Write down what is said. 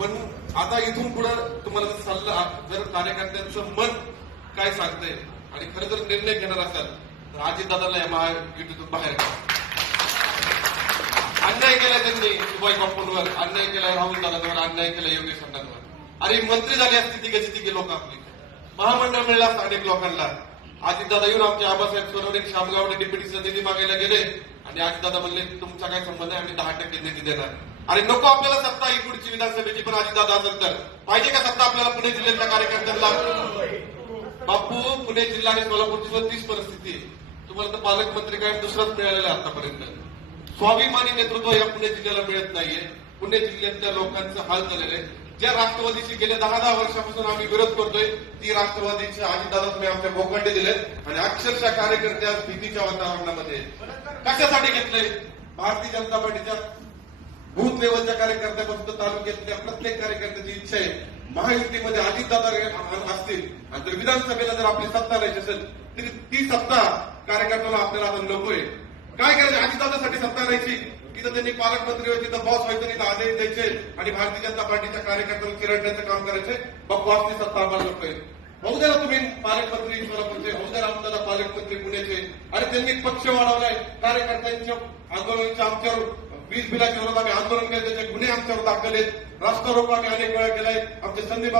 पण आता इथून पुढे तुम्हाला जर सल्ला जर कार्यकर्त्यांचं मन काय सांगतंय आणि खरं जर निर्णय घेणार असाल तर अजितदादाला या महायुतीतून बाहेर अन्याय केला त्यांनी सुभाष बापूंवर अन्याय केला राहुल दादावर अन्याय केला योगेश अण्णांवर अरे मंत्री झाले असती कशी तिघे लोक आपली? महामंडळ मिळला अनेक लोकांना. अजितदादा येऊन आमचे आबासाहेब सोनवणे शामगावडे डिप्युटीचा निधी मागायला गेले. आणि अजितदादा म्हणले तुमचा काय संबंध आहे? आम्ही दहा टक्के निधी देणार. अरे नको आपल्याला सत्ता ही पुढची विधानसभेची पण अजितदादा असेल पाहिजे का सत्ता आपल्याला पुणे जिल्ह्यातल्या कार्यकर्त्यांना? बापू पुणे जिल्हा आणि सोलापूरची सुद्धा तीच परिस्थिती आहे. तुम्हाला तर पालकमंत्री काय दुसराच मिळालेला आतापर्यंत. स्वाभिमानी नेतृत्व या पुणे जिल्ह्याला मिळत नाहीये. पुणे जिल्ह्यातल्या लोकांचं हाल झालेलं आहे. ज्या राष्ट्रवादीशी गेल्या दहा दहा वर्षापासून आम्ही विरोध करतोय ती राष्ट्रवादीचे अजितदादा तुम्ही आमच्या भोकंडे दिलेत. आणि अक्षरशः कार्यकर्ते आज भीतीच्या वातावरणामध्ये कशासाठी घेतलंय? भारतीय जनता पार्टीच्या बूथ लेवलच्या कार्यकर्त्यापासून तालुक्यातल्या प्रत्येक कार्यकर्त्याची इच्छा आहे. महायुतीमध्ये अजितदादा असतील. आणि जर विधानसभेला जर आपली सत्ता राहायची असेल तरी ती सत्ता कार्यकर्त्याला आपल्याला आता नकोय काय करायचं? अजितदादासाठी सत्ता राहायची. तिथं त्यांनी पालकमंत्री तिथं बॉस व्हायचं तिथं आदेश द्यायचे. आणि भारतीय जनता पार्टीच्या कार्यकर्त्याला चिरडण्याचं काम करायचे. मग बॉसची सत्ता आम्हाला नकोय होऊ द्या ना तुम्ही पालकमंत्री सोलापूरचे. होऊ द्या आमदार पालकमंत्री पुण्याचे. आणि त्यांनी पक्ष वाढवलाय. कार्यकर्त्यांच्या आंदोलनाच्या आमच्यावर वीज बिलाच्या विरोधात आम्ही आंदोलन केलं त्याचे गुन्हे आमच्यावर दाखल आहेत. रास्ता रोको आम्ही अनेक वेळा केलाय आमचे संदीप